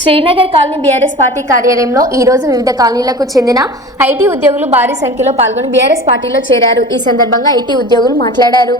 Srinagar colony BRS party కార్యాలయంలో ఈ రోజు వివిధ కాలనీలకు చెందిన ఐటీ ఉద్యోగులు భారీ సంఖ్యలో పాల్గొని బీఆర్ఎస్ పార్టీలో చేరారు. ఈ సందర్భంగా ఐటీ ఉద్యోగులు మాట్లాడారు.